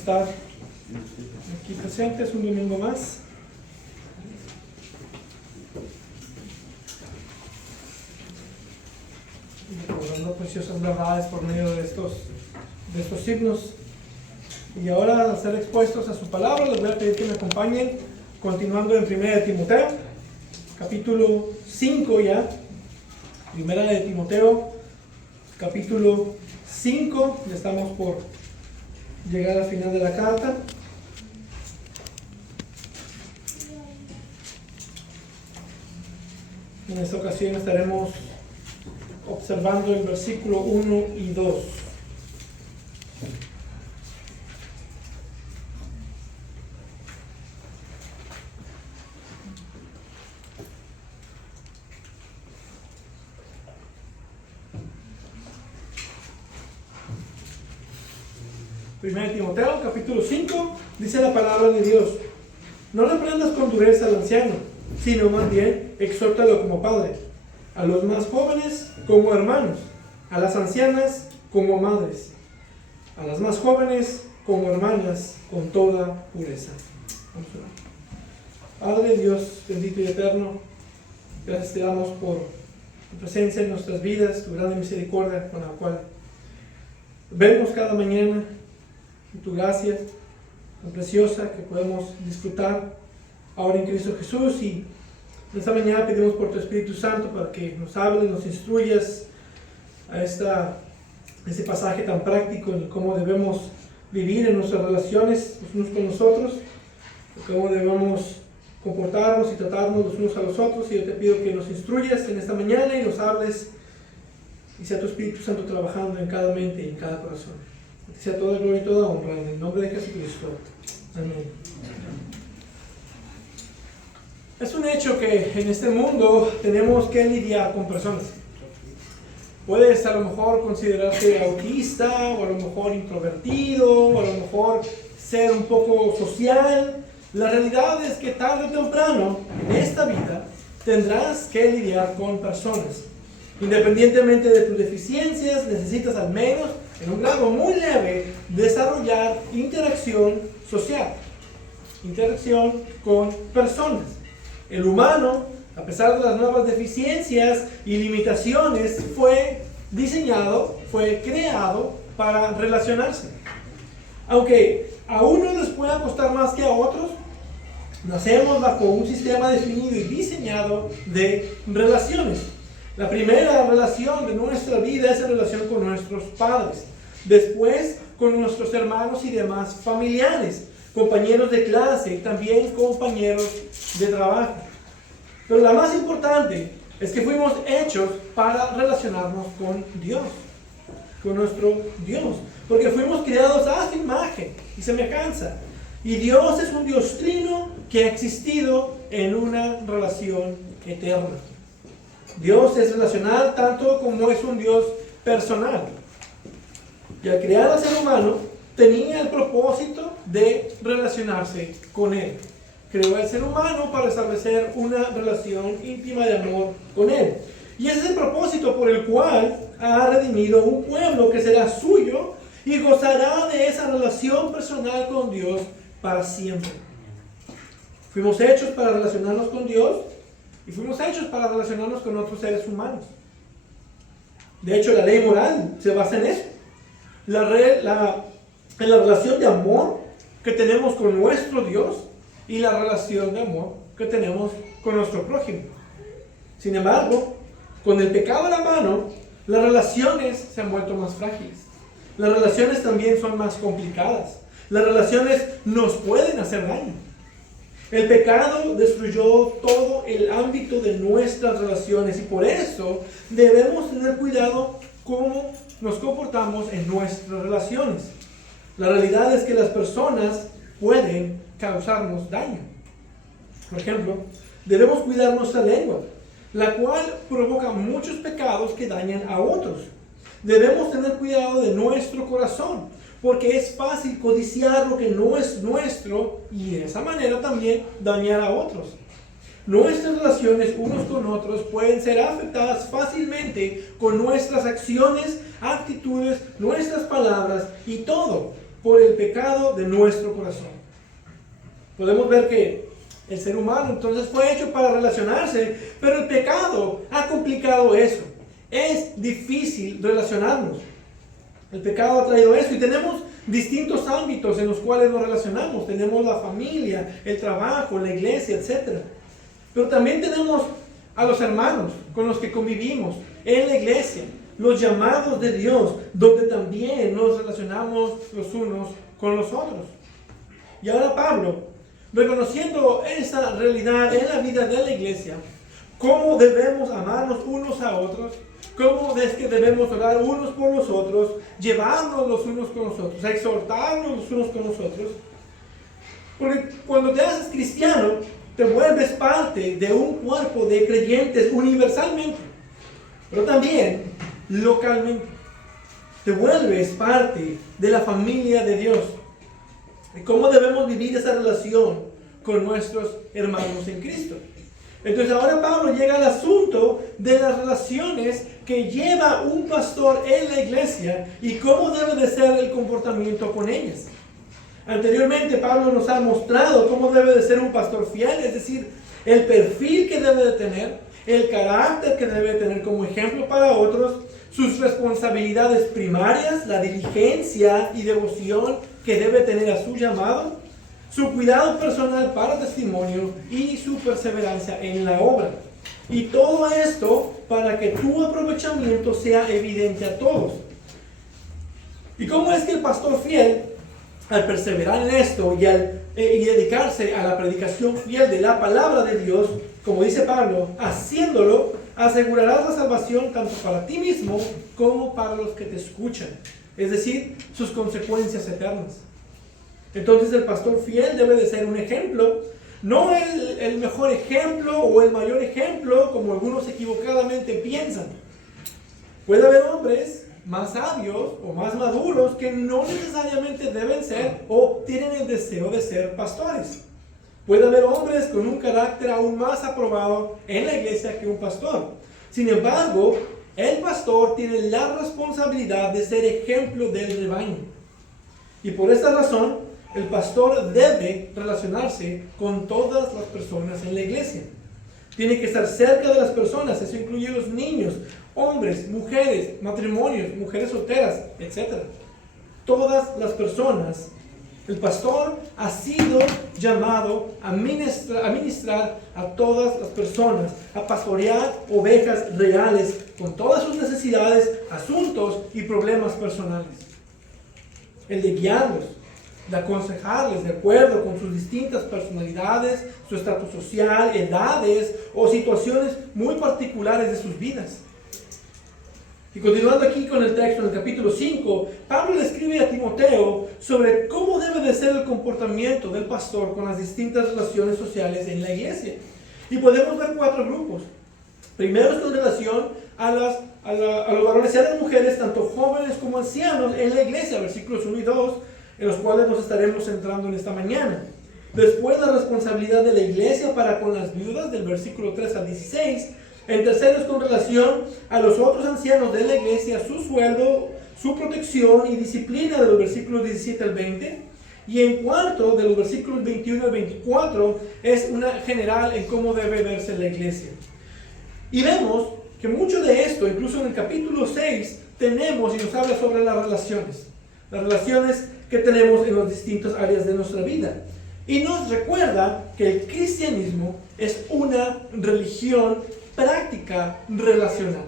estar aquí presentes un domingo más. Y recordando preciosas verdades por medio de estos signos. Y ahora, al ser expuestos a su palabra, les voy a pedir que me acompañen, continuando en 1 de Timoteo, capítulo 5 ya. 1 de Timoteo, capítulo 5, ya estamos por llegar al final de la carta. En esta ocasión estaremos observando el versículo 1 y 2. Primero de Timoteo, capítulo 5, dice la palabra de Dios: no reprendas con dureza al anciano, sino más bien exhórtalo como padre, a los más jóvenes como hermanos, a las ancianas como madres, a las más jóvenes como hermanas, con toda pureza. Vamos a orar. Padre Dios bendito y eterno, gracias te damos por tu presencia en nuestras vidas, tu grande misericordia con la cual vemos cada mañana, y tu gracia tan preciosa que podemos disfrutar ahora en Cristo Jesús. Y esta mañana pedimos por tu Espíritu Santo para que nos hables, nos instruyas a este pasaje tan práctico en cómo debemos vivir en nuestras relaciones los unos con los otros, cómo debemos comportarnos y tratarnos los unos a los otros. Y yo te pido que nos instruyas en esta mañana y nos hables, y sea tu Espíritu Santo trabajando en cada mente y en cada corazón. Que sea toda gloria y toda honra en el nombre de Jesucristo. Amén. Es un hecho que en este mundo tenemos que lidiar con personas. Puedes a lo mejor considerarte autista, o a lo mejor introvertido, o a lo mejor ser un poco social. La realidad es que tarde o temprano en esta vida tendrás que lidiar con personas. Independientemente de tus deficiencias, necesitas al menos en un grado muy leve desarrollar interacción social, interacción con personas. El humano, a pesar de las nuevas deficiencias y limitaciones, fue diseñado, fue creado para relacionarse. Aunque a unos les pueda costar más que a otros, nacemos bajo un sistema definido y diseñado de relaciones. La primera relación de nuestra vida es la relación con nuestros padres. Después con nuestros hermanos y demás familiares, compañeros de clase y también compañeros de trabajo. Pero la más importante es que fuimos hechos para relacionarnos con Dios, con nuestro Dios, porque fuimos creados a su imagen y semejanza. Y Dios es un Dios trino que ha existido en una relación eterna. Dios es relacional tanto como es un Dios personal. Y al crear al ser humano, tenía el propósito de relacionarse con él. Creó al ser humano para establecer una relación íntima de amor con él. Y ese es el propósito por el cual ha redimido un pueblo que será suyo y gozará de esa relación personal con Dios para siempre. Fuimos hechos para relacionarnos con Dios y fuimos hechos para relacionarnos con otros seres humanos. De hecho, la ley moral se basa en eso. En la relación de amor que tenemos con nuestro Dios y la relación de amor que tenemos con nuestro prójimo. Sin embargo, con el pecado a la mano, las relaciones se han vuelto más frágiles. Las relaciones también son más complicadas. Las relaciones nos pueden hacer daño. El pecado destruyó todo el ámbito de nuestras relaciones y por eso debemos tener cuidado cómo nos comportamos en nuestras relaciones. La realidad es que las personas pueden causarnos daño. Por ejemplo, debemos cuidar nuestra lengua, la cual provoca muchos pecados que dañan a otros. Debemos tener cuidado de nuestro corazón, porque es fácil codiciar lo que no es nuestro y de esa manera también dañar a otros. Nuestras relaciones unos con otros pueden ser afectadas fácilmente con nuestras acciones, actitudes, nuestras palabras y todo por el pecado de nuestro corazón. Podemos ver que el ser humano entonces fue hecho para relacionarse, pero el pecado ha complicado eso. Es difícil relacionarnos. El pecado ha traído eso y tenemos distintos ámbitos en los cuales nos relacionamos. Tenemos la familia, el trabajo, la iglesia, etc. Pero también tenemos a los hermanos con los que convivimos en la iglesia, los llamados de Dios, donde también nos relacionamos los unos con los otros. Y ahora Pablo, reconociendo esa realidad en la vida de la iglesia, cómo debemos amarnos unos a otros, cómo es que debemos orar unos por los otros, llevarnos los unos con los otros, exhortarnos los unos con los otros. Porque cuando te haces cristiano, te vuelves parte de un cuerpo de creyentes universalmente, pero también localmente. Te vuelves parte de la familia de Dios. ¿Y cómo debemos vivir esa relación con nuestros hermanos en Cristo? Entonces ahora Pablo llega al asunto de las relaciones que lleva un pastor en la iglesia y cómo debe de ser el comportamiento con ellas. Anteriormente Pablo nos ha mostrado cómo debe de ser un pastor fiel, es decir, el perfil que debe de tener, el carácter que debe de tener como ejemplo para otros, sus responsabilidades primarias, la diligencia y devoción que debe tener a su llamado, su cuidado personal para testimonio y su perseverancia en la obra. Y todo esto para que tu aprovechamiento sea evidente a todos. ¿Y cómo es que el pastor fiel, al perseverar en esto y dedicarse a la predicación fiel de la palabra de Dios, como dice Pablo, haciéndolo, asegurarás la salvación tanto para ti mismo como para los que te escuchan? Es decir, sus consecuencias eternas. Entonces el pastor fiel debe de ser un ejemplo, no el mejor ejemplo o el mayor ejemplo, como algunos equivocadamente piensan. Puede haber hombres más sabios o más maduros que no necesariamente deben ser o tienen el deseo de ser pastores. Puede haber hombres con un carácter aún más aprobado en la iglesia que un pastor. Sin embargo, el pastor tiene la responsabilidad de ser ejemplo del rebaño. Y por esta razón, el pastor debe relacionarse con todas las personas en la iglesia. Tiene que estar cerca de las personas, eso incluye los niños, hombres, mujeres, matrimonios, mujeres solteras, etc. Todas las personas. El pastor ha sido llamado a ministrar a todas las personas, a pastorear ovejas reales con todas sus necesidades, asuntos y problemas personales. El de guiarlos, de aconsejarles de acuerdo con sus distintas personalidades, su estatus social, edades o situaciones muy particulares de sus vidas. Y continuando aquí con el texto, en el capítulo 5, Pablo le escribe a Timoteo sobre cómo debe de ser el comportamiento del pastor con las distintas relaciones sociales en la iglesia. Y podemos ver 4 grupos. Primero es con relación a los varones y a las mujeres, tanto jóvenes como ancianos en la iglesia, versículos 1 y 2, en los cuales nos estaremos centrando en esta mañana. Después la responsabilidad de la iglesia para con las viudas, del versículo 3 al 16. En tercero es con relación a los otros ancianos de la iglesia, su sueldo, su protección y disciplina, de los versículos 17 al 20. Y en cuarto, de los versículos 21 al 24, es una general en cómo debe verse la iglesia. Y vemos que mucho de esto, incluso en el capítulo 6, tenemos y nos habla sobre las relaciones que tenemos en las distintas áreas de nuestra vida. Y nos recuerda que el cristianismo es una religión práctica relacional.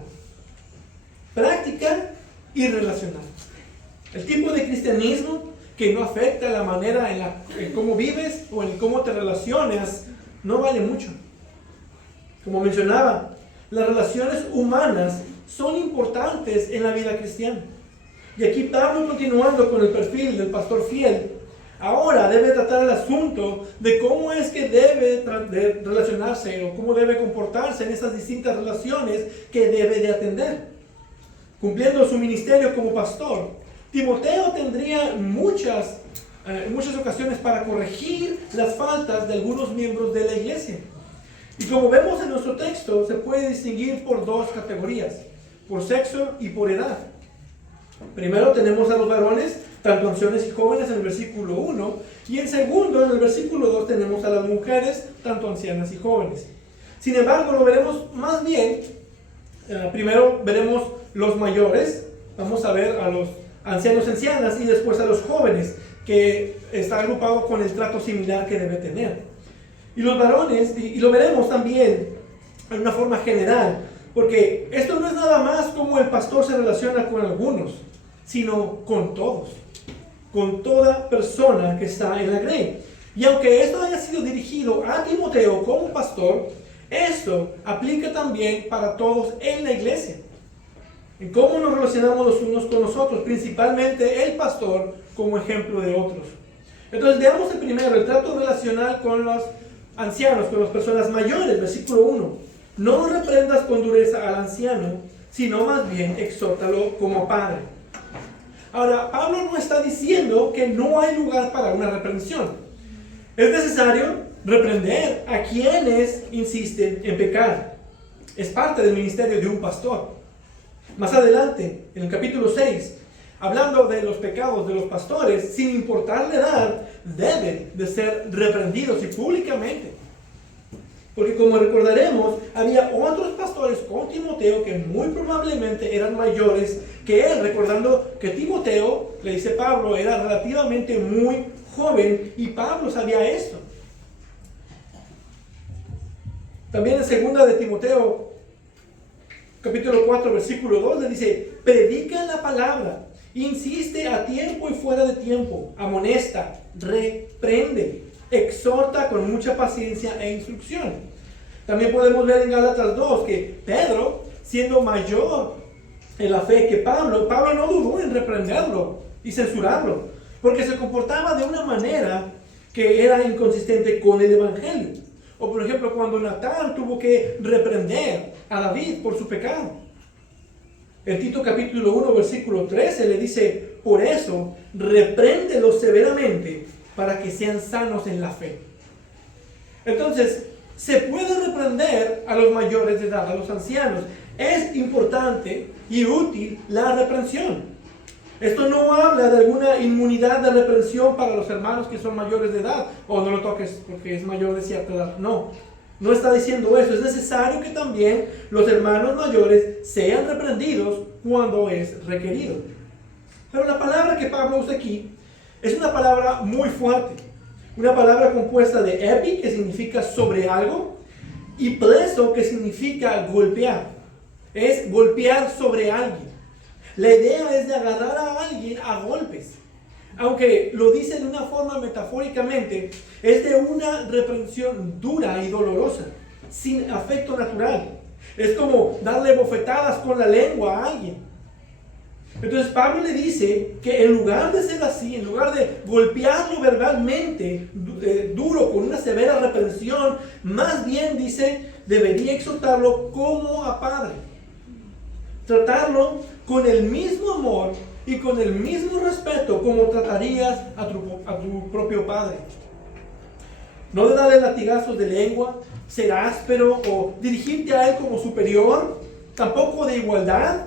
Práctica y relacional. El tipo de cristianismo que no afecta la manera en cómo vives o en cómo te relacionas no vale mucho. Como mencionaba, las relaciones humanas son importantes en la vida cristiana. Y aquí Pablo, continuando con el perfil del pastor fiel, ahora debe tratar el asunto de cómo es que debe de relacionarse o cómo debe comportarse en estas distintas relaciones que debe de atender. Cumpliendo su ministerio como pastor, Timoteo tendría muchas ocasiones para corregir las faltas de algunos miembros de la iglesia. Y como vemos en nuestro texto, se puede distinguir por 2 categorías, por sexo y por edad. Primero tenemos a los varones, tanto ancianos y jóvenes en el versículo 1, y en segundo, en el versículo 2, tenemos a las mujeres, tanto ancianas y jóvenes. Sin embargo, lo veremos más bien, primero veremos los mayores, vamos a ver a los ancianos, ancianas, y después a los jóvenes, que está agrupado con el trato similar que debe tener. Y los varones, y lo veremos también en una forma general, porque esto no es nada más como el pastor se relaciona con algunos, sino con todos, con toda persona que está en la grey. Y aunque esto haya sido dirigido a Timoteo como pastor, esto aplica también para todos en la iglesia. En cómo nos relacionamos los unos con los otros, principalmente el pastor como ejemplo de otros. Entonces veamos el primero, el trato relacional con los ancianos, con las personas mayores, versículo 1. No reprendas con dureza al anciano, sino más bien exhórtalo como padre. Ahora, Pablo no está diciendo que no hay lugar para una reprensión. Es necesario reprender a quienes insisten en pecar. Es parte del ministerio de un pastor. Más adelante, en el capítulo 6, hablando de los pecados de los pastores, sin importar la edad, deben de ser reprendidos y públicamente. Porque como recordaremos, había otros pastores con Timoteo que muy probablemente eran mayores que él, recordando que Timoteo, le dice Pablo, era relativamente muy joven y Pablo sabía esto. También en segunda de Timoteo, capítulo 4, versículo 2, le dice, predica la palabra, insiste a tiempo y fuera de tiempo, amonesta, reprende, exhorta con mucha paciencia e instrucción. También podemos ver en Gálatas 2 que Pedro, siendo mayor en la fe que Pablo no dudó en reprenderlo y censurarlo, porque se comportaba de una manera que era inconsistente con el evangelio. O por ejemplo, cuando Natán tuvo que reprender a David por su pecado. En Tito capítulo 1, versículo 13 le dice, por eso, repréndelos severamente para que sean sanos en la fe. Entonces, se puede reprender a los mayores de edad, a los ancianos. Es importante y útil la reprensión. Esto no habla de alguna inmunidad de reprensión para los hermanos que son mayores de edad. O no lo toques porque es mayor de cierta edad. No, no está diciendo eso. Es necesario que también los hermanos mayores sean reprendidos cuando es requerido. Pero la palabra que Pablo usa aquí es una palabra muy fuerte. Una palabra compuesta de epi, que significa sobre algo, y pleso, que significa golpear. Es golpear sobre alguien. La idea es de agarrar a alguien a golpes. Aunque lo dice de una forma metafóricamente, es de una reprensión dura y dolorosa, sin afecto natural. Es como darle bofetadas con la lengua a alguien. Entonces Pablo le dice que en lugar de ser así, en lugar de golpearlo verbalmente, duro, con una severa reprensión, más bien dice, debería exhortarlo como a padre. Tratarlo con el mismo amor y con el mismo respeto como tratarías a tu propio padre. No de darle latigazos de lengua, ser áspero o dirigirte a él como superior, tampoco de igualdad.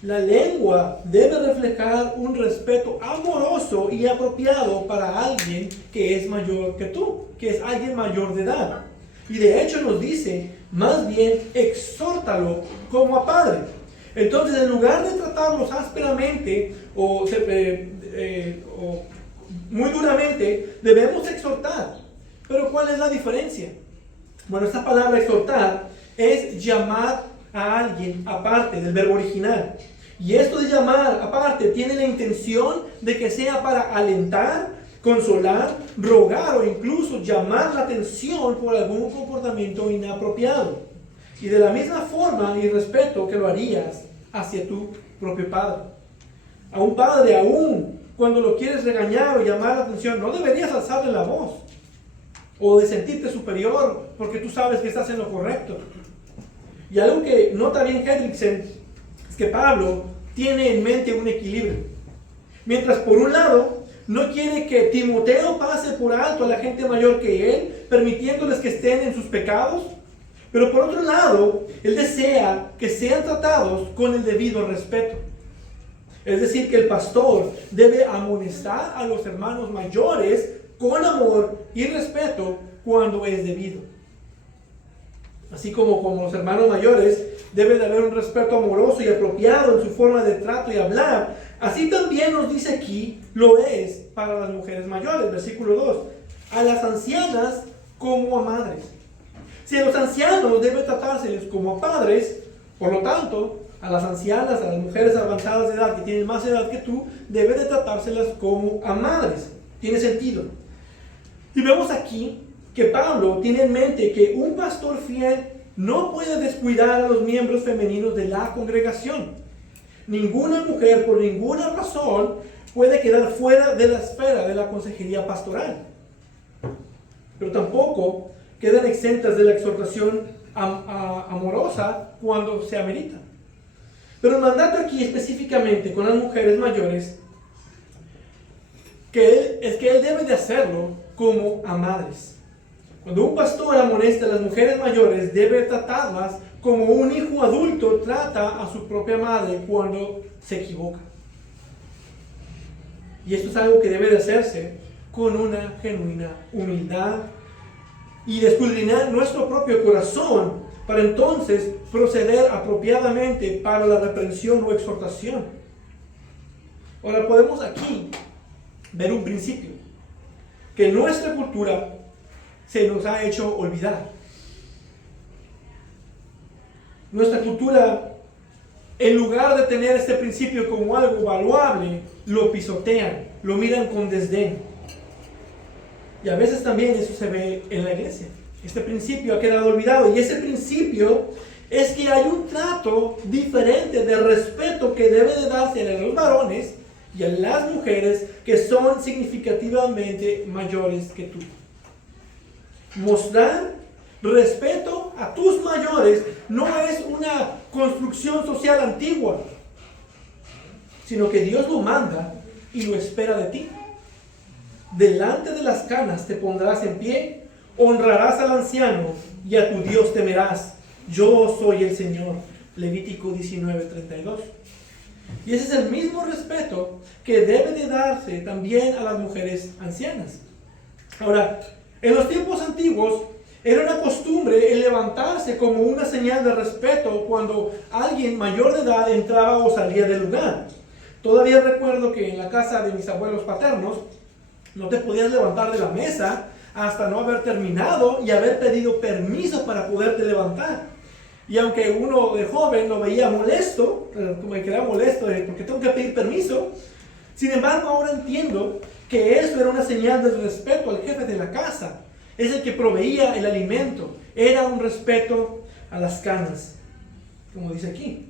La lengua debe reflejar un respeto amoroso y apropiado para alguien que es mayor que tú, que es alguien mayor de edad. Y de hecho nos dice, más bien, exhórtalo como a padre. Entonces, en lugar de tratarlos ásperamente o muy duramente, debemos exhortar. Pero ¿cuál es la diferencia? Bueno, esta palabra exhortar es llamar a alguien aparte del verbo original. Y esto de llamar aparte tiene la intención de que sea para alentar, consolar, rogar o incluso llamar la atención por algún comportamiento inapropiado. Y de la misma forma y respeto que lo harías hacia tu propio padre. A un padre, aún cuando lo quieres regañar o llamar la atención, no deberías alzarle la voz o de sentirte superior porque tú sabes que estás en lo correcto. Y algo que nota bien Hendrickson es que Pablo tiene en mente un equilibrio. Mientras por un lado no quiere que Timoteo pase por alto a la gente mayor que él, permitiéndoles que estén en sus pecados, pero por otro lado, él desea que sean tratados con el debido respeto. Es decir, que el pastor debe amonestar a los hermanos mayores con amor y respeto cuando es debido. Así como los hermanos mayores debe de haber un respeto amoroso y apropiado en su forma de trato y hablar, así también nos dice aquí, lo es para las mujeres mayores. Versículo 2, a las ancianas como a madres. Si a los ancianos debe tratárseles como a padres, por lo tanto, a las ancianas, a las mujeres avanzadas de edad que tienen más edad que tú, debe de tratárselas como a madres. Tiene sentido. Y vemos aquí que Pablo tiene en mente que un pastor fiel no puede descuidar a los miembros femeninos de la congregación. Ninguna mujer, por ninguna razón, puede quedar fuera de la esfera de la consejería pastoral. Pero tampoco quedan exentas de la exhortación amorosa cuando se amerita. Pero el mandato aquí específicamente con las mujeres mayores es que él debe de hacerlo como a madres. Cuando un pastor amonesta a las mujeres mayores, debe tratarlas como un hijo adulto trata a su propia madre cuando se equivoca. Y esto es algo que debe de hacerse con una genuina humildad y de escudriñar nuestro propio corazón para entonces proceder apropiadamente para la reprensión o exhortación. Ahora podemos aquí ver un principio que en nuestra cultura se nos ha hecho olvidar. Nuestra cultura, en lugar de tener este principio como algo valuable, lo pisotean, lo miran con desdén. Y a veces también eso se ve en la iglesia. Este principio ha quedado olvidado, y ese principio es que hay un trato diferente de respeto que debe de darse a los varones y a las mujeres que son significativamente mayores que tú. Mostrar respeto a tus mayores no es una construcción social antigua, sino que Dios lo manda y lo espera de ti. Delante de las canas te pondrás en pie, honrarás al anciano y a tu Dios temerás. Yo soy el Señor. Levítico 19:32. Y ese es el mismo respeto que debe de darse también a las mujeres ancianas. Ahora, en los tiempos antiguos era una costumbre el levantarse como una señal de respeto cuando alguien mayor de edad entraba o salía del lugar. Todavía recuerdo que en la casa de mis abuelos paternos no te podías levantar de la mesa hasta no haber terminado y haber pedido permiso para poderte levantar. Y aunque uno de joven lo veía molesto, como que quedaba molesto de porque tengo que pedir permiso, sin embargo ahora entiendo que eso era una señal de respeto al jefe de la casa. Es el que proveía el alimento. Era un respeto a las canas, como dice aquí.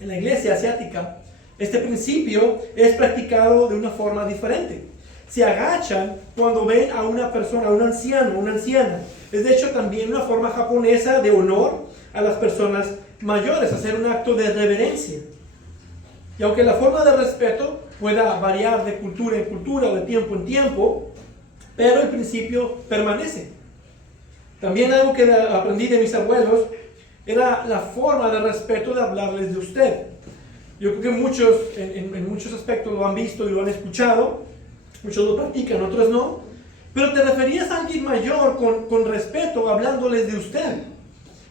En la iglesia asiática, este principio es practicado de una forma diferente. Se agachan cuando ven a una persona, a un anciano, una anciana. Es de hecho también una forma japonesa de honor a las personas mayores, hacer un acto de reverencia. Y aunque la forma de respeto pueda variar de cultura en cultura o de tiempo en tiempo, pero el principio permanece. También algo que aprendí de mis abuelos era la forma de respeto de hablarles de usted. Yo creo que muchos, en muchos aspectos lo han visto y lo han escuchado, muchos lo practican, otros no, pero te referías a alguien mayor con respeto hablándoles de usted.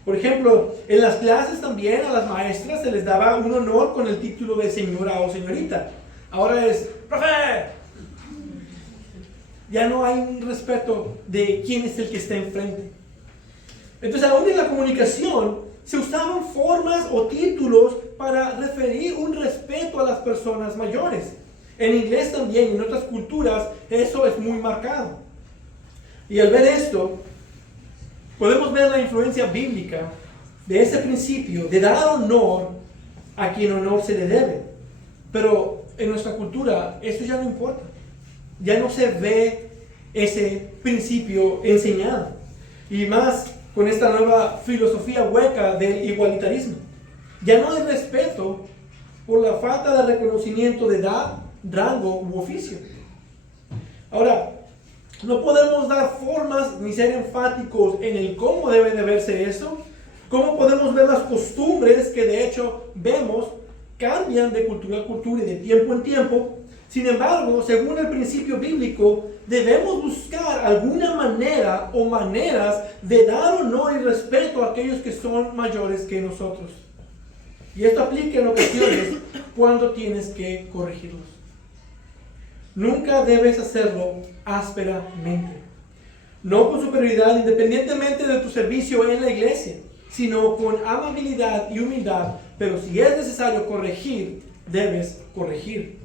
Por ejemplo, en las clases también a las maestras se les daba un honor con el título de señora o señorita. Ahora es, ¡profe! Ya no hay un respeto de quién es el que está enfrente. Entonces, aún en la comunicación se usaban formas o títulos para referir un respeto a las personas mayores. En inglés también, en otras culturas, eso es muy marcado. Y al ver esto, podemos ver la influencia bíblica de ese principio de dar honor a quien honor se le debe. Pero en nuestra cultura eso ya no importa. Ya no se ve ese principio enseñado. Y más con esta nueva filosofía hueca del igualitarismo. Ya no hay respeto por la falta de reconocimiento de edad, rango u oficio. Ahora, no podemos dar formas ni ser enfáticos en el cómo debe de verse eso. ¿Cómo podemos ver las costumbres que de hecho vemos cambian de cultura a cultura y de tiempo en tiempo. Sin embargo, según el principio bíblico, debemos buscar alguna manera o maneras de dar honor y respeto a aquellos que son mayores que nosotros. Y esto aplica en ocasiones cuando tienes que corregirlos. Nunca debes hacerlo ásperamente, no con superioridad, independientemente de tu servicio en la iglesia, sino con amabilidad y humildad. Pero si es necesario corregir, debes corregir.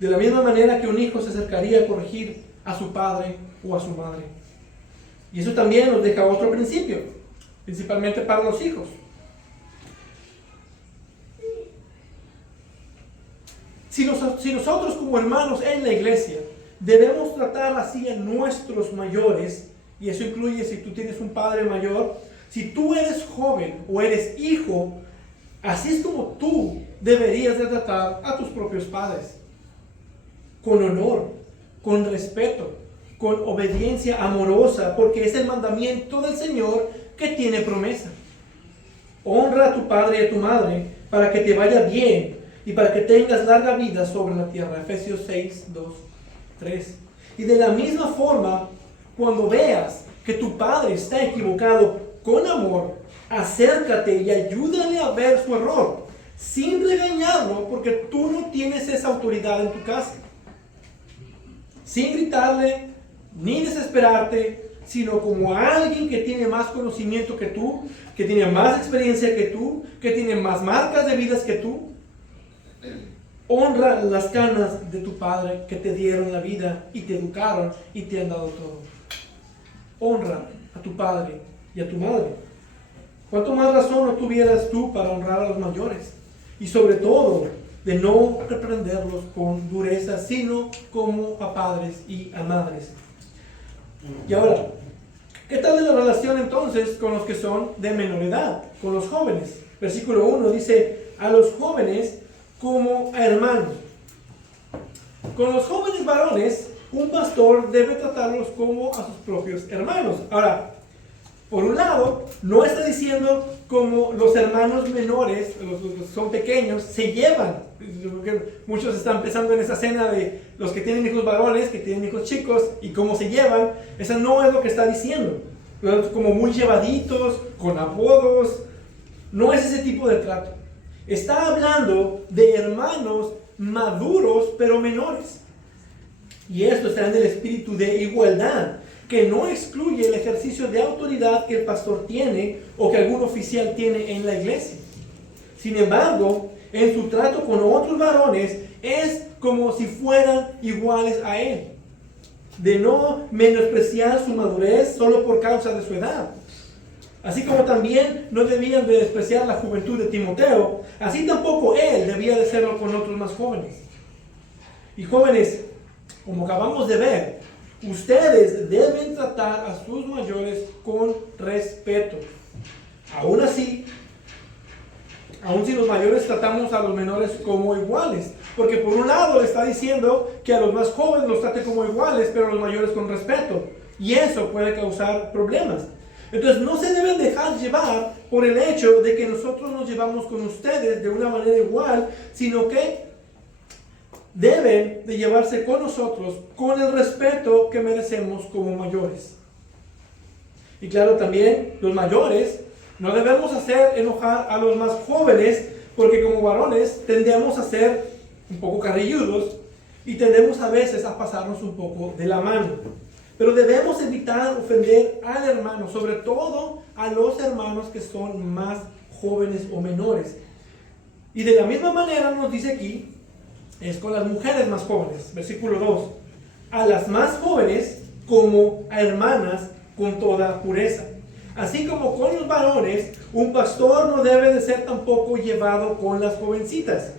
De la misma manera que un hijo se acercaría a corregir a su padre o a su madre. Y eso también nos deja otro principio, principalmente para los hijos. Si nosotros como hermanos en la iglesia debemos tratar así a nuestros mayores, y eso incluye si tú tienes un padre mayor, si tú eres joven o eres hijo, así es como tú deberías de tratar a tus propios padres. Con honor, con respeto, con obediencia amorosa, porque es el mandamiento del Señor que tiene promesa. Honra a tu padre y a tu madre para que te vaya bien y para que tengas larga vida sobre la tierra. Efesios 6, 2, 3. Y de la misma forma, cuando veas que tu padre está equivocado, con amor, acércate y ayúdale a ver su error, sin regañarlo, porque tú no tienes esa autoridad en tu casa. Sin gritarle, ni desesperarte, sino como alguien que tiene más conocimiento que tú, que tiene más experiencia que tú, que tiene más marcas de vidas que tú. Honra las canas de tu padre que te dieron la vida y te educaron y te han dado todo. Honra a tu padre y a tu madre. ¿Cuánto más razón no tuvieras tú para honrar a los mayores? Y sobre todo, de no reprenderlos con dureza, sino como a padres y a madres. Y ahora, ¿qué tal de la relación entonces con los que son de menor edad, con los jóvenes? Versículo 1 dice, a los jóvenes como a hermanos. Con los jóvenes varones, un pastor debe tratarlos como a sus propios hermanos. Ahora, por un lado, no está diciendo como los hermanos menores, los que son pequeños, se llevan. Muchos están pensando en esa escena de los que tienen hijos varones, que tienen hijos chicos, y cómo se llevan. Eso no es lo que está diciendo. Como muy llevaditos, con apodos. No es ese tipo de trato. Está hablando de hermanos maduros, pero menores. Y esto está en el espíritu de igualdad, que no excluye el ejercicio de autoridad que el pastor tiene o que algún oficial tiene en la iglesia. Sin embargo, en su trato con otros varones es como si fueran iguales a él, de no menospreciar su madurez solo por causa de su edad. Así como también no debían de despreciar la juventud de Timoteo, así tampoco él debía de hacerlo con otros más jóvenes. Y jóvenes, como acabamos de ver, ustedes deben tratar a sus mayores con respeto. Aún así, aún si los mayores tratamos a los menores como iguales, porque por un lado le está diciendo que a los más jóvenes los trate como iguales, pero a los mayores con respeto, y eso puede causar problemas. Entonces no se deben dejar llevar por el hecho de que nosotros nos llevamos con ustedes de una manera igual, sino que deben de llevarse con nosotros con el respeto que merecemos como mayores. Y claro, también los mayores no debemos hacer enojar a los más jóvenes, porque como varones tendemos a ser un poco carrilludos y tendemos a veces a pasarnos un poco de la mano. Pero debemos evitar ofender al hermano, sobre todo a los hermanos que son más jóvenes o menores. Y de la misma manera nos dice aquí, es con las mujeres más jóvenes. Versículo 2. A las más jóvenes como a hermanas con toda pureza. Así como con los varones, un pastor no debe de ser tampoco llevado con las jovencitas.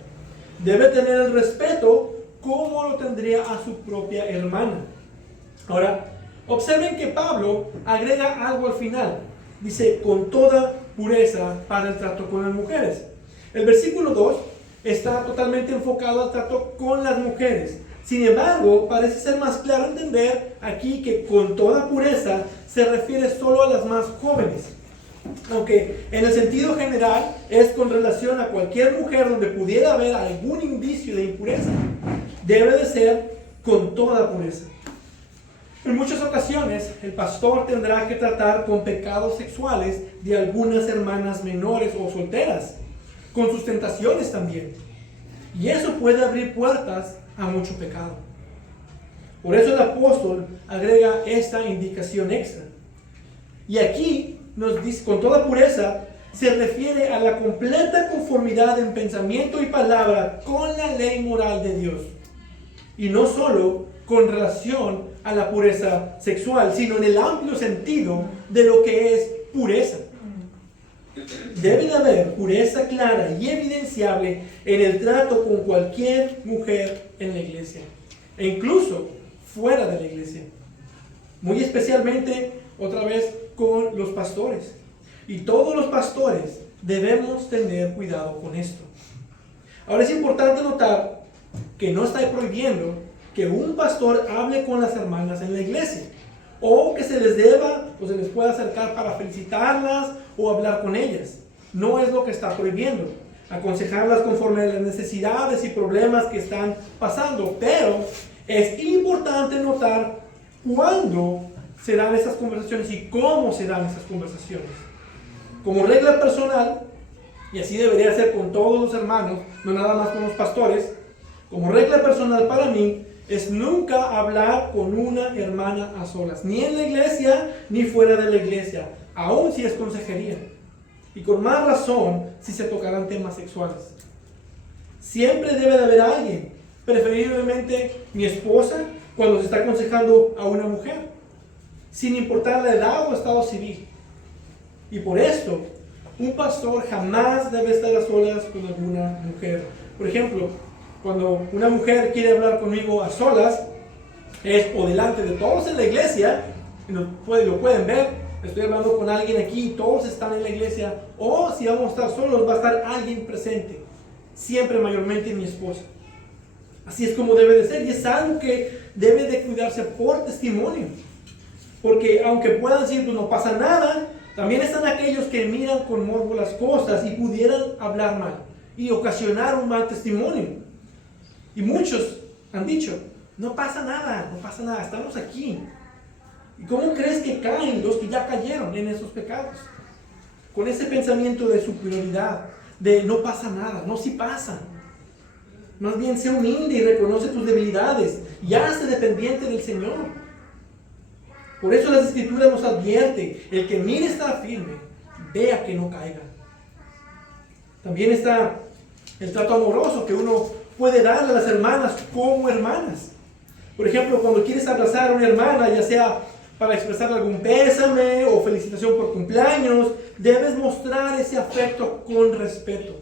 Debe tener el respeto como lo tendría a su propia hermana. Ahora, observen que Pablo agrega algo al final. Dice, con toda pureza para el trato con las mujeres. El versículo 2 está totalmente enfocado al trato con las mujeres. Sin embargo, parece ser más claro entender aquí que con toda pureza se refiere solo a las más jóvenes. aunque en el sentido general es con relación a cualquier mujer donde pudiera haber algún indicio de impureza, debe de ser con toda pureza. En muchas ocasiones, el pastor tendrá que tratar con pecados sexuales de algunas hermanas menores o solteras, con sus tentaciones también. Y eso puede abrir puertas a mucho pecado. Por eso el apóstol agrega esta indicación extra. Y aquí nos dice, con toda pureza, se refiere a la completa conformidad en pensamiento y palabra con la ley moral de Dios. Y no solo con relación a la pureza sexual, sino en el amplio sentido de lo que es pureza. Debe de haber pureza clara y evidenciable en el trato con cualquier mujer en la iglesia, e incluso fuera de la iglesia. Muy especialmente, otra vez, con los pastores. Y todos los pastores debemos tener cuidado con esto. Ahora es importante notar que no está prohibiendo que un pastor hable con las hermanas en la iglesia, o que se les deba o se les pueda acercar para felicitarlas o hablar con ellas. No es lo que está prohibiendo. Aconsejarlas conforme a las necesidades y problemas que están pasando, pero es importante notar cuándo se dan esas conversaciones y cómo se dan esas conversaciones. Como regla personal, y así debería ser con todos los hermanos, no nada más con los pastores, como regla personal para mí, es nunca hablar con una hermana a solas, ni en la iglesia, ni fuera de la iglesia, aun si es consejería. Y con más razón si se tocarán temas sexuales. Siempre debe de haber alguien, preferiblemente mi esposa, cuando se está aconsejando a una mujer, sin importar la edad o estado civil. Y por esto, un pastor jamás debe estar a solas con alguna mujer. Por ejemplo, cuando una mujer quiere hablar conmigo a solas, es o delante de todos en la iglesia, y lo pueden ver, estoy hablando con alguien aquí, todos están en la iglesia, o si vamos a estar solos, va a estar alguien presente, siempre mayormente mi esposa. Así es como debe de ser, y es algo que debe de cuidarse por testimonio, porque aunque puedan decir, pues no pasa nada, también están aquellos que miran con morbo las cosas y pudieran hablar mal, y ocasionar un mal testimonio. Y muchos han dicho, no pasa nada, estamos aquí. ¿Y cómo crees que caen los que ya cayeron en esos pecados? Con ese pensamiento de superioridad, de no pasa nada, no, sí pasa. Más bien, sé humilde y reconoce tus debilidades y hazte dependiente del Señor. Por eso las Escrituras nos advierte, el que mire estar firme, vea que no caiga. También está el trato amoroso que uno puede darle a las hermanas como hermanas. Por ejemplo, cuando quieres abrazar a una hermana, ya sea para expresar algún pésame o felicitación por cumpleaños, debes mostrar ese afecto con respeto.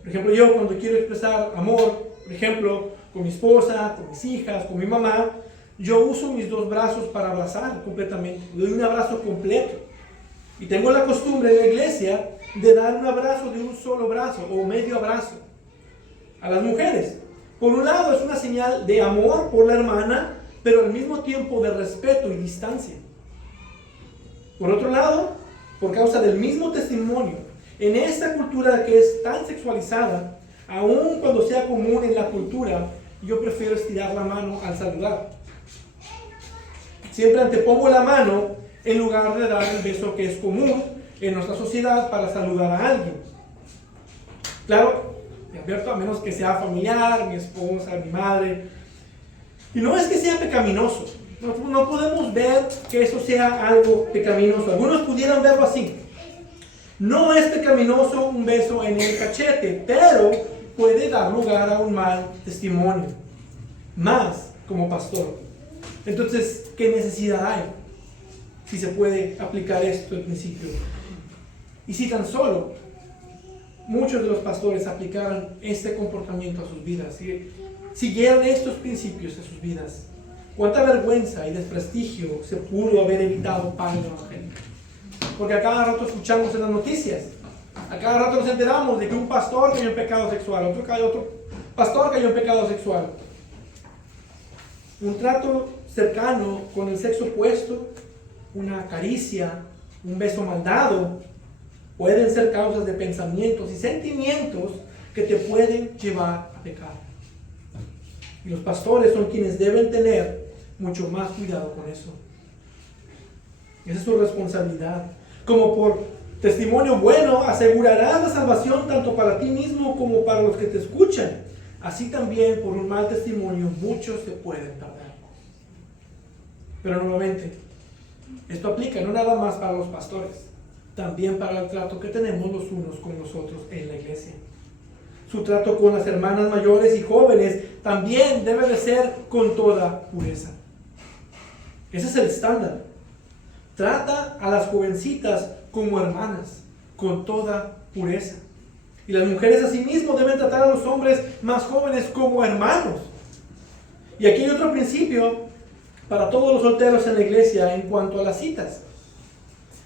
Por ejemplo, yo cuando quiero expresar amor, por ejemplo, con mi esposa, con mis hijas, con mi mamá, yo uso mis dos brazos para abrazar completamente. Doy un abrazo completo. Y tengo la costumbre en la iglesia de dar un abrazo de un solo brazo o medio abrazo a las mujeres. Por un lado es una señal de amor por la hermana, pero al mismo tiempo de respeto y distancia. Por otro lado, por causa del mismo testimonio, en esta cultura que es tan sexualizada, aun cuando sea común en la cultura, yo prefiero estirar la mano al saludar. Siempre antepongo la mano en lugar de dar el beso que es común en nuestra sociedad para saludar a alguien. Claro, a menos que sea familiar, mi esposa, mi madre. Y no es que sea pecaminoso. No podemos ver que eso sea algo pecaminoso. Algunos pudieran verlo así. No es pecaminoso un beso en el cachete, pero puede dar lugar a un mal testimonio. Más como pastor. Entonces, ¿qué necesidad hay? Si se puede aplicar esto al principio. Y si tan solo muchos de los pastores aplicaran este comportamiento a sus vidas, si siguieran estos principios a sus vidas, cuánta vergüenza y desprestigio se pudo haber evitado para el evangelio. Porque a cada rato escuchamos en las noticias, a cada rato nos enteramos de que un pastor cayó en pecado sexual, otro pastor cayó en pecado sexual. Un trato cercano con el sexo opuesto, una caricia, un beso mal dado, pueden ser causas de pensamientos y sentimientos que te pueden llevar a pecar. Y los pastores son quienes deben tener mucho más cuidado con eso. Esa es su responsabilidad. Como por testimonio bueno, asegurarás la salvación tanto para ti mismo como para los que te escuchan. Así también, por un mal testimonio, muchos se pueden perder. Pero nuevamente, esto aplica no nada más para los pastores, también para el trato que tenemos los unos con los otros en la iglesia. Su trato con las hermanas mayores y jóvenes también debe de ser con toda pureza. Ese es el estándar. Trata a las jovencitas como hermanas, con toda pureza. Y las mujeres asimismo deben tratar a los hombres más jóvenes como hermanos. Y aquí hay otro principio para todos los solteros en la iglesia en cuanto a las citas.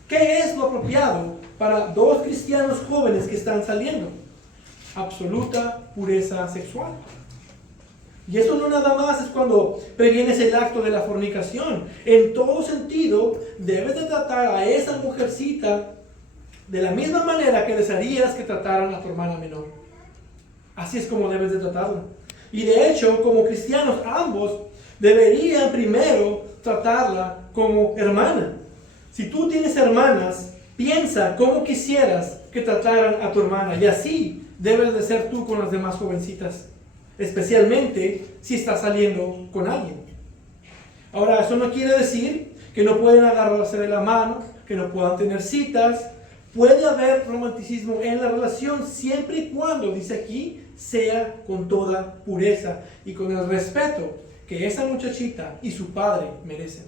¿Qué es lo apropiado para dos cristianos jóvenes que están saliendo? Absoluta pureza sexual. Y eso no nada más es cuando previenes el acto de la fornicación. En todo sentido, debes de tratar a esa mujercita de la misma manera que desearías que trataran a tu hermana menor. Así es como debes de tratarla. Y de hecho, como cristianos, ambos deberían primero tratarla como hermana. Si tú tienes hermanas, piensa cómo quisieras que trataran a tu hermana. Y así debes de ser tú con las demás jovencitas, especialmente si estás saliendo con alguien. Ahora, eso no quiere decir que no pueden agarrarse de la mano, que no puedan tener citas. Puede haber romanticismo en la relación siempre y cuando, dice aquí, sea con toda pureza y con el respeto que esa muchachita y su padre merecen.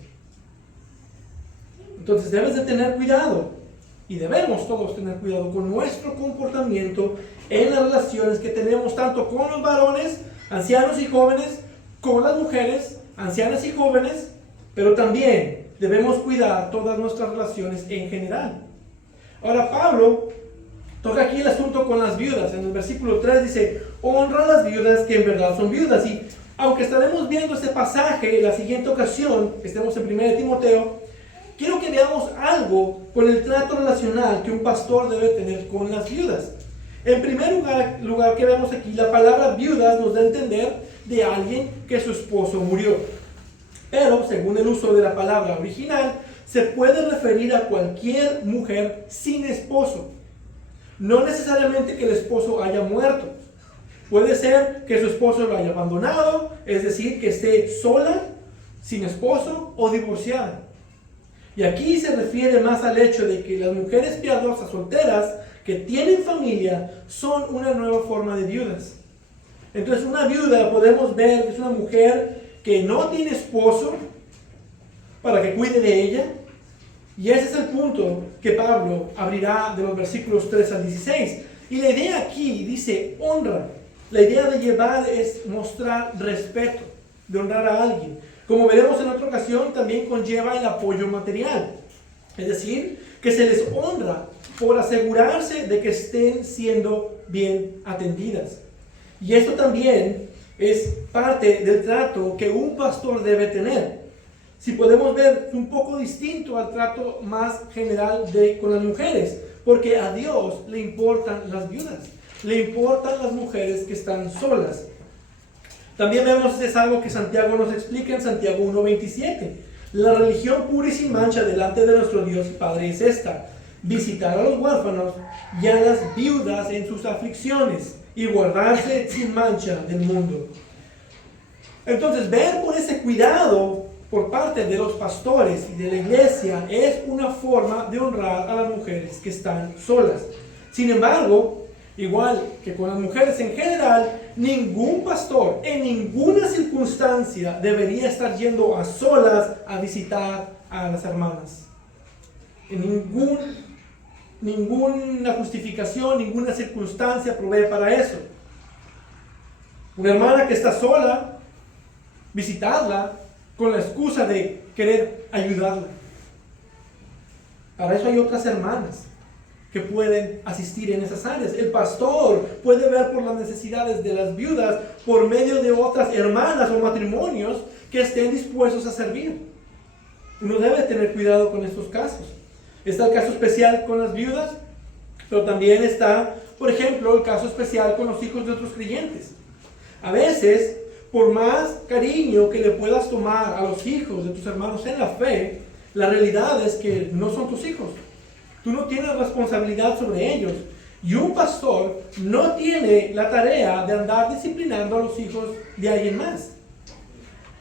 Entonces debes de tener cuidado, y debemos todos tener cuidado con nuestro comportamiento en las relaciones que tenemos tanto con los varones, ancianos y jóvenes, con las mujeres, ancianas y jóvenes, pero también debemos cuidar todas nuestras relaciones en general. Ahora Pablo toca aquí el asunto con las viudas. En el versículo 3 dice, honra a las viudas que en verdad son viudas. Y aunque estaremos viendo este pasaje en la siguiente ocasión, que estemos en 1 Timoteo, quiero que veamos algo con el trato relacional que un pastor debe tener con las viudas. En primer lugar que vemos aquí, la palabra viudas nos da a entender de alguien que su esposo murió. Pero, según el uso de la palabra original, se puede referir a cualquier mujer sin esposo. No necesariamente que el esposo haya muerto. Puede ser que su esposo lo haya abandonado, es decir, que esté sola, sin esposo o divorciada. Y aquí se refiere más al hecho de que las mujeres piadosas solteras que tienen familia son una nueva forma de viudas. Entonces una viuda podemos ver que es una mujer que no tiene esposo para que cuide de ella. Y ese es el punto que Pablo abrirá de los versículos 3 al 16. Y la idea aquí dice honra. La idea de llevar es mostrar respeto, de honrar a alguien. Como veremos en otra ocasión, también conlleva el apoyo material. Es decir, que se les honra por asegurarse de que estén siendo bien atendidas. Y esto también es parte del trato que un pastor debe tener. Si podemos ver un poco distinto al trato más general con las mujeres, porque a Dios le importan las viudas, le importan las mujeres que están solas. También vemos, es algo que Santiago nos explica en Santiago 1:27. La religión pura y sin mancha delante de nuestro Dios y Padre es esta: visitar a los huérfanos y a las viudas en sus aflicciones y guardarse sin mancha del mundo. Entonces, ver por ese cuidado por parte de los pastores y de la iglesia es una forma de honrar a las mujeres que están solas. Sin embargo, igual que con las mujeres en general, ningún pastor en ninguna circunstancia debería estar yendo a solas a visitar a las hermanas. En ninguna justificación, ninguna circunstancia provee para eso. Una hermana que está sola, visitarla con la excusa de querer ayudarla. Para eso hay otras hermanas que pueden asistir en esas áreas. El pastor puede ver por las necesidades de las viudas por medio de otras hermanas o matrimonios que estén dispuestos a servir. Uno debe tener cuidado con estos casos. Está el caso especial con las viudas, pero también está, por ejemplo, el caso especial con los hijos de otros creyentes. A veces, por más cariño que le puedas tomar a los hijos de tus hermanos en la fe, la realidad es que no son tus hijos. Tú no tienes responsabilidad sobre ellos. Y un pastor no tiene la tarea de andar disciplinando a los hijos de alguien más.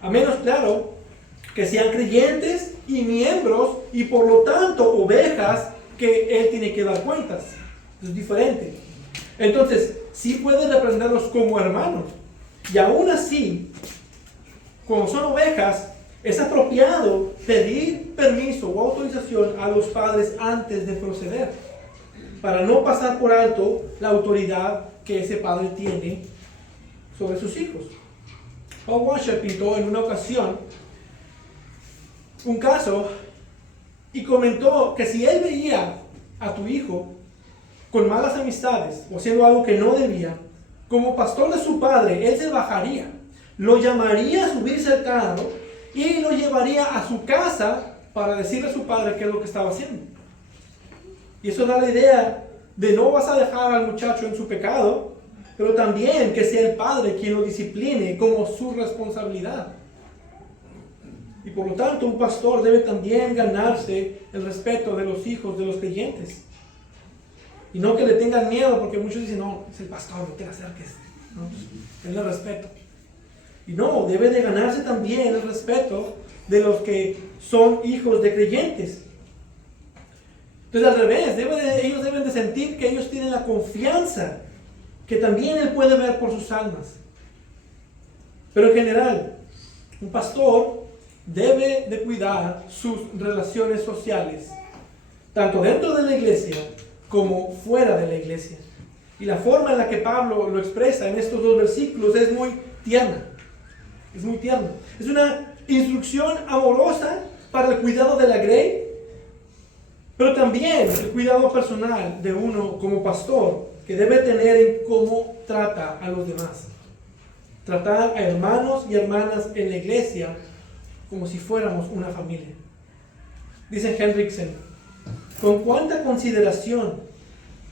A menos, claro, que sean creyentes y miembros y por lo tanto ovejas que él tiene que dar cuentas. Es diferente. Entonces, sí puede reprenderlos como hermanos. Y aún así, como son ovejas, es apropiado pedir permiso o autorización a los padres antes de proceder, para no pasar por alto la autoridad que ese padre tiene sobre sus hijos. Paul Washer pintó en una ocasión un caso y comentó que si él veía a tu hijo con malas amistades o haciendo algo que no debía, como pastor de su padre, él se bajaría, lo llamaría a subirse al carro y lo llevaría a su casa para decirle a su padre qué es lo que estaba haciendo. Y eso da la idea de no vas a dejar al muchacho en su pecado, pero también que sea el padre quien lo discipline como su responsabilidad. Y por lo tanto, un pastor debe también ganarse el respeto de los hijos de los creyentes. Y no que le tengan miedo, porque muchos dicen, no, es el pastor, no te acerques. No, denle respeto. Y no, debe de ganarse también el respeto de los que son hijos de creyentes. Entonces, al revés, ellos deben de sentir que ellos tienen la confianza que también él puede ver por sus almas. Pero en general, un pastor debe de cuidar sus relaciones sociales, tanto dentro de la iglesia como fuera de la iglesia. Y la forma en la que Pablo lo expresa en estos dos versículos es muy tierna. Es muy tierno. Es una instrucción amorosa para el cuidado de la grey, pero también el cuidado personal de uno como pastor, que debe tener en cómo trata a los demás. Tratar a hermanos y hermanas en la iglesia como si fuéramos una familia. Dice Hendrickson, con cuánta consideración,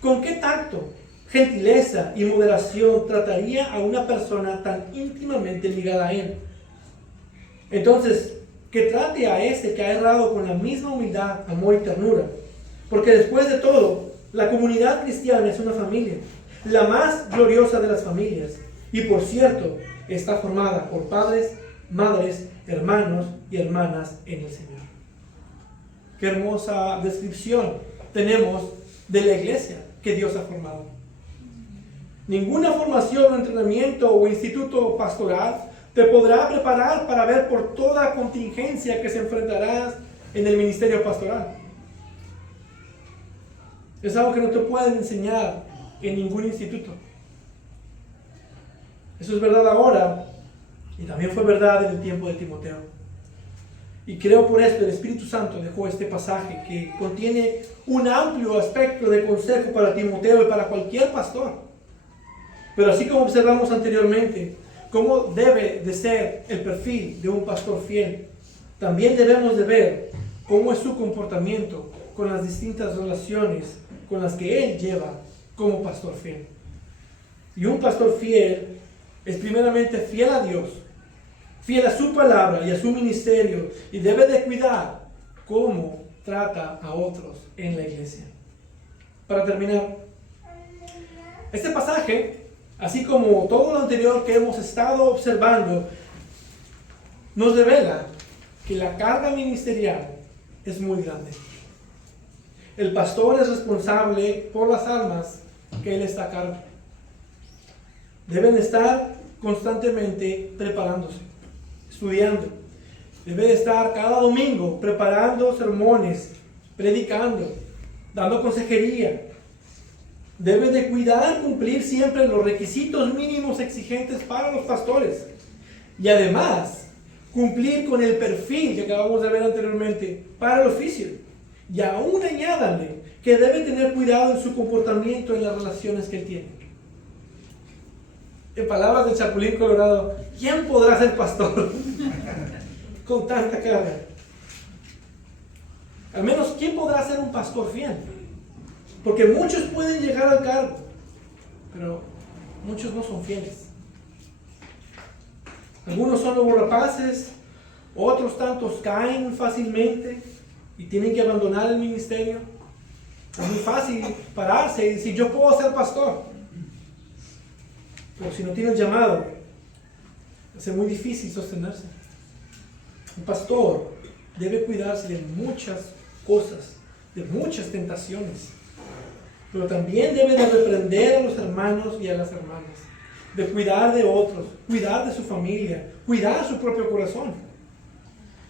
con qué tacto, gentileza y moderación trataría a una persona tan íntimamente ligada a él. Entonces, que trate a ese que ha errado con la misma humildad, amor y ternura. Porque después de todo, la comunidad cristiana es una familia, la más gloriosa de las familias. Y por cierto, está formada por padres, madres, hermanos y hermanas en el Señor. Qué hermosa descripción tenemos de la iglesia que Dios ha formado. Ninguna formación, entrenamiento o instituto pastoral te podrá preparar para ver por toda contingencia que se enfrentarás en el ministerio pastoral. Es algo que no te pueden enseñar en ningún instituto. Eso es verdad ahora y también fue verdad en el tiempo de Timoteo. Y creo por esto el Espíritu Santo dejó este pasaje que contiene un amplio aspecto de consejo para Timoteo y para cualquier pastor. Pero así como observamos anteriormente, cómo debe de ser el perfil de un pastor fiel, también debemos de ver cómo es su comportamiento con las distintas relaciones con las que él lleva como pastor fiel. Y un pastor fiel es primeramente fiel a Dios, fiel a su palabra y a su ministerio, y debe de cuidar cómo trata a otros en la iglesia. Para terminar, este pasaje, así como todo lo anterior que hemos estado observando, nos revela que la carga ministerial es muy grande. El pastor es responsable por las almas que él está a cargo. Deben estar constantemente preparándose, estudiando. Debe de estar cada domingo preparando sermones, predicando, dando consejería. Debe de cuidar, cumplir siempre los requisitos mínimos exigentes para los pastores. Y además, cumplir con el perfil que acabamos de ver anteriormente para el oficio. Y aún añádanle que debe tener cuidado en su comportamiento en las relaciones que él tiene. En palabras del Chapulín Colorado, ¿quién podrá ser pastor con tanta carga? Al menos, ¿quién podrá ser un pastor fiel? Porque muchos pueden llegar al cargo, pero muchos no son fieles. Algunos son lobos rapaces, otros tantos caen fácilmente y tienen que abandonar el ministerio. Es muy fácil pararse y decir, yo puedo ser pastor. Pero si no tienes llamado, es muy difícil sostenerse. Un pastor debe cuidarse de muchas cosas, de muchas tentaciones. Pero también debe de reprender a los hermanos y a las hermanas, de cuidar de otros, cuidar de su familia, cuidar su propio corazón.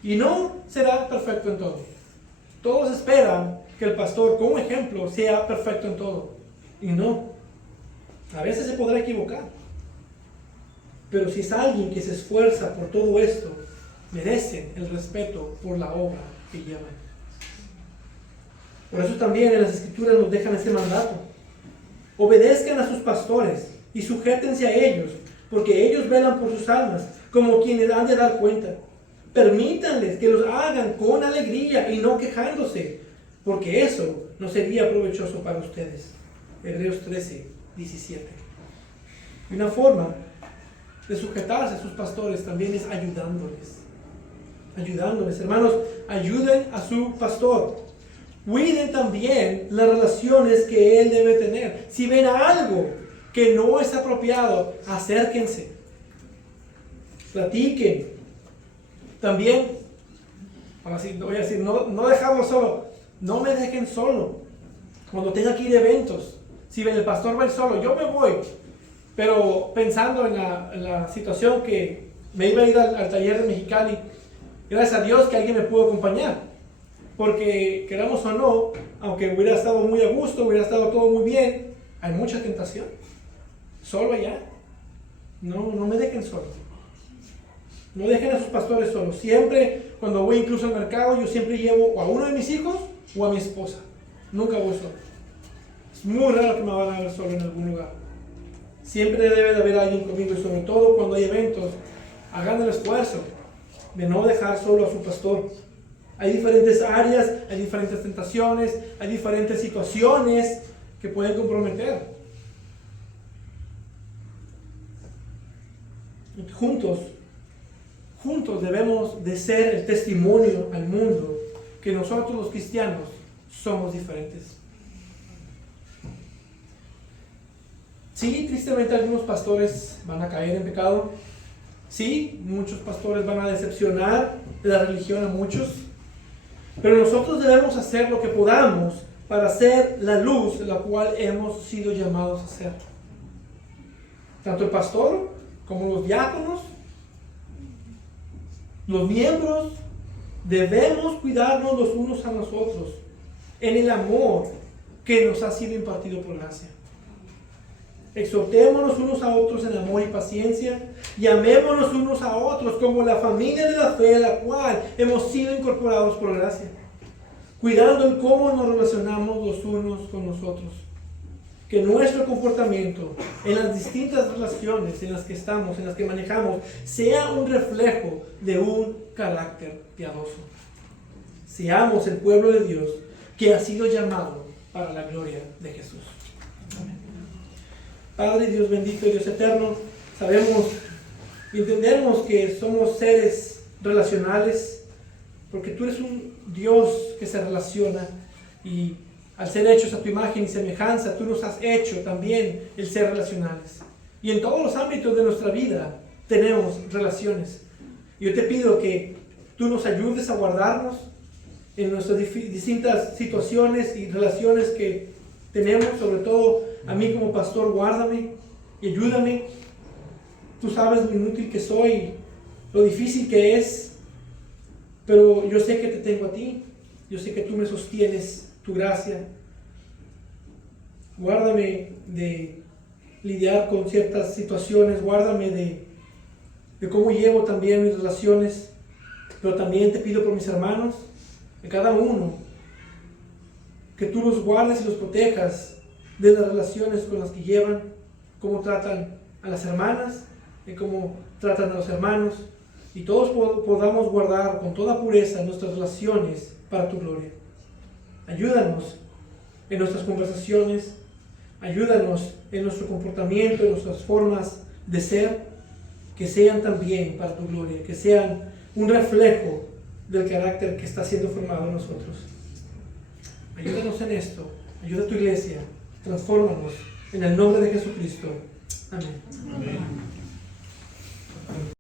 Y no será perfecto en todo. Todos esperan que el pastor, como ejemplo, sea perfecto en todo. Y no. A veces se podrá equivocar. Pero si es alguien que se esfuerza por todo esto, merecen el respeto por la obra que llevan. Por eso también en las Escrituras nos dejan este mandato. Obedezcan a sus pastores y sujétense a ellos, porque ellos velan por sus almas, como quienes han de dar cuenta. Permítanles que los hagan con alegría y no quejándose, porque eso no sería provechoso para ustedes. Hebreos 13, 17. Y una forma de sujetarse a sus pastores también es ayudándoles. Ayudándoles, hermanos, ayuden a su pastor. Cuiden también las relaciones que él debe tener. Si ven algo que no es apropiado, acérquense. Platiquen. También, ahora sí, voy a decir, no dejarlo solo. No me dejen solo. Cuando tenga que ir a eventos, si ven el pastor va a ir solo, yo me voy. Pero pensando en la situación que me iba a ir al taller de Mexicali, gracias a Dios que alguien me pudo acompañar. Porque queramos o no, aunque hubiera estado muy a gusto, hubiera estado todo muy bien, hay mucha tentación. Solo allá. No me dejen solo. No dejen a sus pastores solos. Siempre, cuando voy incluso al mercado, yo siempre llevo o a uno de mis hijos o a mi esposa. Nunca voy solo. Es muy raro que me van a ver solo en algún lugar. Siempre debe de haber alguien conmigo y sobre todo cuando hay eventos, hagan el esfuerzo de no dejar solo a su pastor. Hay diferentes áreas, hay diferentes tentaciones, hay diferentes situaciones que pueden comprometer. Juntos debemos de ser el testimonio al mundo que nosotros los cristianos somos diferentes. Sí, tristemente algunos pastores van a caer en pecado. Sí, muchos pastores van a decepcionar de la religión a muchos. Pero nosotros debemos hacer lo que podamos para ser la luz la cual hemos sido llamados a ser. Tanto el pastor como los diáconos, los miembros, debemos cuidarnos los unos a los otros en el amor que nos ha sido impartido por gracia. Exhortémonos unos a otros en amor y paciencia y amémonos unos a otros como la familia de la fe a la cual hemos sido incorporados por gracia, cuidando en cómo nos relacionamos los unos con los otros. Que nuestro comportamiento en las distintas relaciones en las que estamos, en las que manejamos, sea un reflejo de un carácter piadoso. Seamos el pueblo de Dios que ha sido llamado para la gloria de Jesús. Amén. Padre, Dios bendito y Dios eterno, sabemos y entendemos que somos seres relacionales, porque tú eres un Dios que se relaciona y al ser hechos a tu imagen y semejanza, tú nos has hecho también el ser relacionales. Y en todos los ámbitos de nuestra vida tenemos relaciones. Y yo te pido que tú nos ayudes a guardarnos en nuestras distintas situaciones y relaciones que tenemos, sobre todo a mí como pastor, guárdame y ayúdame. Tú sabes lo inútil que soy, lo difícil que es, pero yo sé que te tengo a ti, yo sé que tú me sostienes tu gracia. Guárdame de lidiar con ciertas situaciones, guárdame de cómo llevo también mis relaciones, pero también te pido por mis hermanos, de cada uno, que tú los guardes y los protejas de las relaciones con las que llevan, cómo tratan a las hermanas, de cómo tratan a los hermanos, y todos podamos guardar con toda pureza nuestras relaciones para tu gloria. Ayúdanos en nuestras conversaciones, ayúdanos en nuestro comportamiento, en nuestras formas de ser, que sean también para tu gloria, que sean un reflejo del carácter que está siendo formado en nosotros. Ayúdanos en esto, ayuda a tu iglesia, transfórmanos en el nombre de Jesucristo. Amén. Amén.